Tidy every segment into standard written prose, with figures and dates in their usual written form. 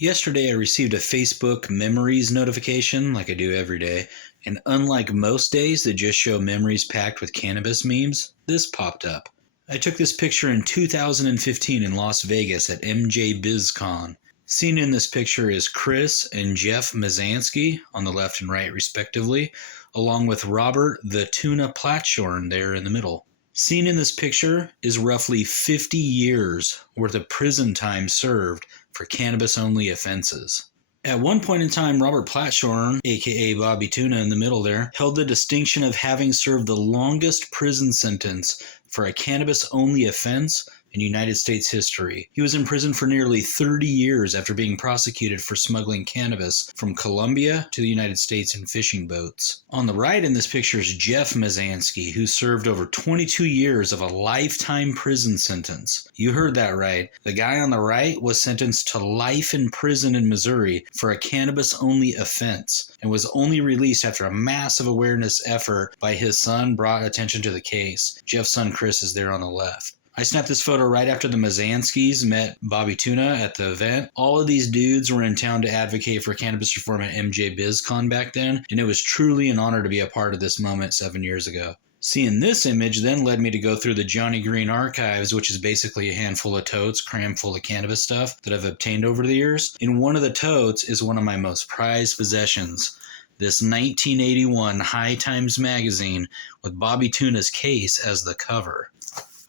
Yesterday, I received a Facebook memories notification like I do every day, and unlike most days that just show memories packed with cannabis memes, this popped up. I took this picture in 2015 in Las Vegas at MJ BizCon. Seen in this picture is Chris and Jeff Mazansky on the left and right, respectively, along with Robert the Tuna Platshorn there in the middle. Seen in this picture is roughly 50 years worth of prison time served for cannabis-only offenses. At one point in time, Robert Platshorn, aka Bobby Tuna in the middle there, held the distinction of having served the longest prison sentence for a cannabis-only offense in United States history. He was in prison for nearly 30 years after being prosecuted for smuggling cannabis from Colombia to the United States in fishing boats. On the right in this picture is Jeff Mazansky, who served over 22 years of a lifetime prison sentence. You heard that right. The guy on the right was sentenced to life in prison in Missouri for a cannabis-only offense and was only released after a massive awareness effort by his son brought attention to the case. Jeff's son Chris is there on the left. I snapped this photo right after the Mazanskys met Bobby Tuna at the event. All of these dudes were in town to advocate for cannabis reform at MJ BizCon back then, and it was truly an honor to be a part of this moment 7 years ago. Seeing this image then led me to go through the Johnny Green archives, which is basically a handful of totes crammed full of cannabis stuff that I've obtained over the years. In one of the totes is one of my most prized possessions, this 1981 High Times magazine with Bobby Tuna's case as the cover.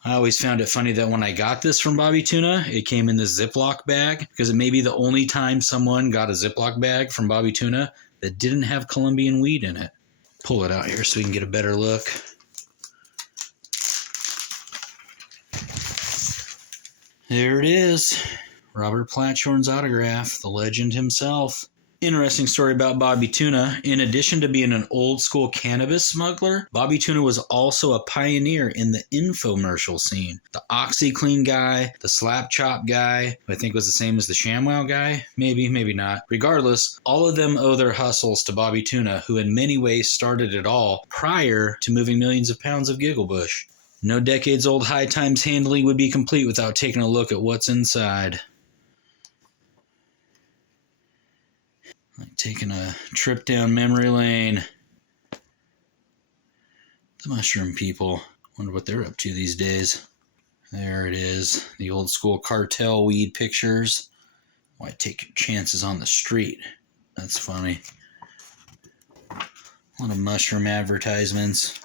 I always found it funny that when I got this from Bobby Tuna, it came in this Ziploc bag, because it may be the only time someone got a Ziploc bag from Bobby Tuna that didn't have Colombian weed in it. Pull it out here so we can get a better look. There it is. Robert Platshorn's autograph, the legend himself. Interesting story about Bobby Tuna. In addition to being an old school cannabis smuggler, Bobby Tuna was also a pioneer in the infomercial scene. The OxyClean guy, the Slap Chop guy, who I think was the same as the ShamWow guy. Maybe, maybe not. Regardless, all of them owe their hustles to Bobby Tuna, who in many ways started it all prior to moving millions of pounds of Gigglebush. No decades-old High Times handling would be complete without taking a look at what's inside. Like taking a trip down memory lane. The mushroom people. Wonder what they're up to these days. There it is. The old school cartel weed pictures. Why take your chances on the street? That's funny. A lot of mushroom advertisements.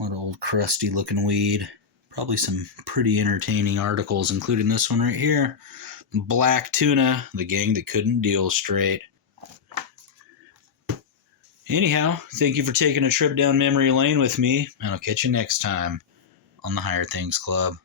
A lot of old crusty looking weed. Probably some pretty entertaining articles, including this one right here. Black Tuna, the gang that couldn't deal straight. Anyhow, thank you for taking a trip down memory lane with me, and I'll catch you next time on the Higher Things Club.